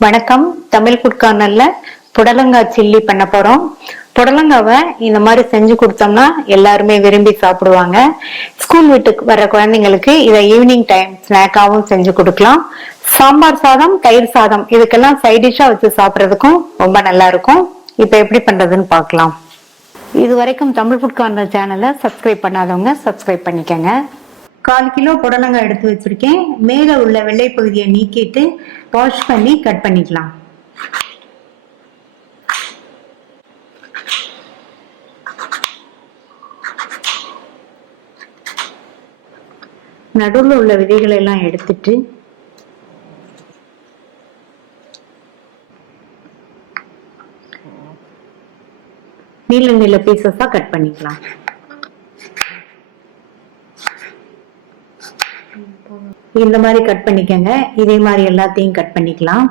வணக்கம். தமிழ் ஃபுட் கார்னர்ல புடலங்காய் சில்லி பண்ண போறோம். புடலங்காவை இந்த மாதிரி செஞ்சு கொடுத்தோம்னா எல்லாருமே விரும்பி சாப்பிடுவாங்க. ஸ்கூல் விட்டு வர குழந்தைங்களுக்கு இதை ஈவினிங் டைம் ஸ்நாக்காவும் செஞ்சு கொடுக்கலாம். சாம்பார் சாதம், தயிர் சாதம் இதுக்கெல்லாம் சைட் டிஷ்ஷா வச்சு சாப்பிட்றதுக்கும் ரொம்ப நல்லா இருக்கும். இப்ப எப்படி பண்றதுன்னு பார்க்கலாம். இது வரைக்கும் தமிழ் ஃபுட் கார்னர் சேனலை சப்ஸ்கிரைப் பண்ணாதவங்க சப்ஸ்கிரைப் பண்ணிக்கங்க. 1/4 கிலோ புடலங்காய் எடுத்து வச்சிருக்கேன். மேல உள்ள வெள்ளை பகுதியை நீக்கிட்டு வாஷ் பண்ணி கட் பண்ணிக்கலாம். நடுவில் உள்ள விதைகளை எல்லாம் எடுத்துட்டு நீல நீல பீசஸா கட் பண்ணிக்கலாம். இந்த மாதிரி கட் பண்ணிக்கங்க. இதே மாதிரி எல்லாத்தையும் கட் பண்ணிக்கலாம்.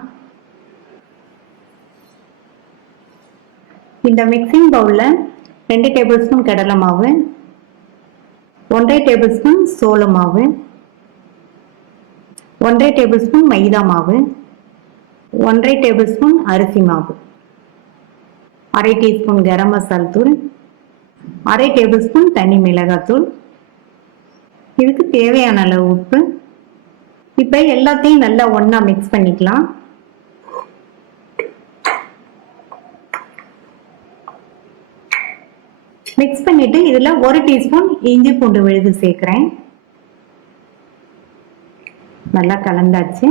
இந்த மிக்சிங் பவுல்ல 2 டேபிள் ஸ்பூன் கடலை மாவு, 1/2 டேபிள் ஸ்பூன் சோள மாவு, 1/2 டேபிள் ஸ்பூன் மைதா மாவு, 1/2 டேபிள் ஸ்பூன் அரிசி மாவு, 1/2 டீஸ்பூன் கரம் மசாலா தூள், 1/2 டேபிள் ஸ்பூன் தனி மிளகாய் தூள், இதுக்கு தேவையான அளவு உப்பு. இப்ப எல்லாத்தையும் நல்லா ஒண்ணா மிக்ஸ் பண்ணிக்கலாம். மிக்ஸ் பண்ணிட்டு இதுல 1 டீஸ்பூன் இஞ்சி பூண்டு விழுது சேர்க்கிறேன். நல்லா கலந்தாச்சு.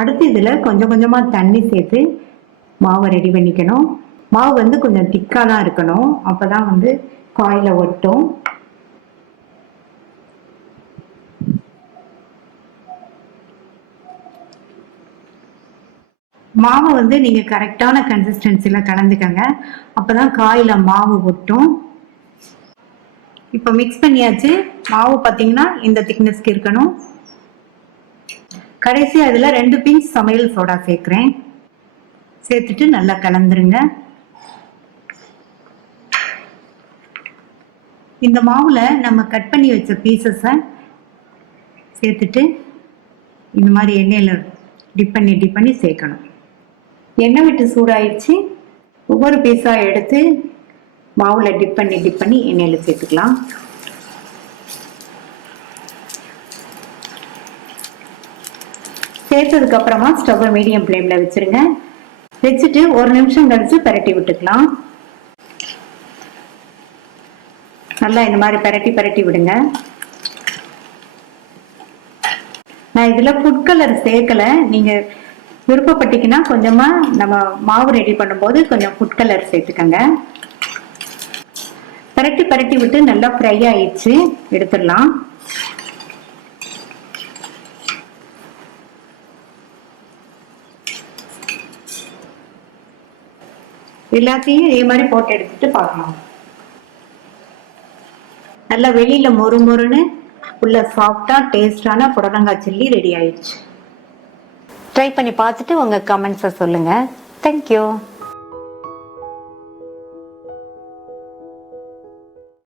அடுத்து இதுல கொஞ்சம் கொஞ்சமா தண்ணி சேர்த்து மாவை ரெடி பண்ணிக்கணும். மாவு வந்து கொஞ்சம் திக்கா தான் இருக்கணும், அப்பதான் வந்து காயில ஒட்டும். மாவை வந்து நீங்க கரெக்டான கன்சிஸ்டன்சில கலந்துக்கங்க, அப்பதான் காயில மாவு ஒட்டும். இப்ப மிக்ஸ் பண்ணியாச்சு. மாவு பாத்தீங்கன்னா இந்த திக்னஸ்க்கு இருக்கணும். கடைசி அதுல 2 பிஞ்ச் சமையல் சோடா சேர்க்கிறேன். சேர்த்துட்டு நல்லா கலந்துருங்க. இந்த மாவுல நம்ம கட் பண்ணி வச்ச பீசஸ சேர்த்துட்டு இந்த மாதிரி எண்ணெயில டிப் பண்ணி சேர்க்கணும். எண்ணெய் விட்டு சூடாயிடுச்சு. ஒவ்வொரு பீஸா எடுத்து மாவுல டிப் பண்ணி எண்ணெயில சேர்த்துக்கலாம். சேர்த்ததுக்கு அப்புறமா ஸ்டவ் மீடியம் ஃப்ளேம்ல வச்சிருங்க. வச்சுட்டு 1 நிமிஷம் கழிச்சு பரட்டி விட்டுக்கலாம். நல்லா இந்த மாதிரி பரட்டி விடுங்க. நான் இதுல ஃபுட் கலர் சேர்க்கல. நீங்க விருப்பப்பட்டீங்கன்னா கொஞ்சமா நம்ம மாவு ரெடி பண்ணும்போது கொஞ்சம் ஃபுட் கலர் சேர்த்துக்கங்க. பரட்டி விட்டு நல்லா ஃப்ரை ஆயிடுச்சு. எடுத்துடலாம். எல்லாத்தையும் இதே மாதிரி போட்டு எடுத்துட்டு பார்க்கலாம். நல்லா வெளியில மொறுன்னு உள்ள சாஃப்டா டேஸ்டான புடலங்காய் சில்லி ரெடி ஆயிடுச்சு. ட்ரை பண்ணி பார்த்துட்டு உங்க கமெண்ட்ஸை சொல்லுங்க. தேங்க்யூ.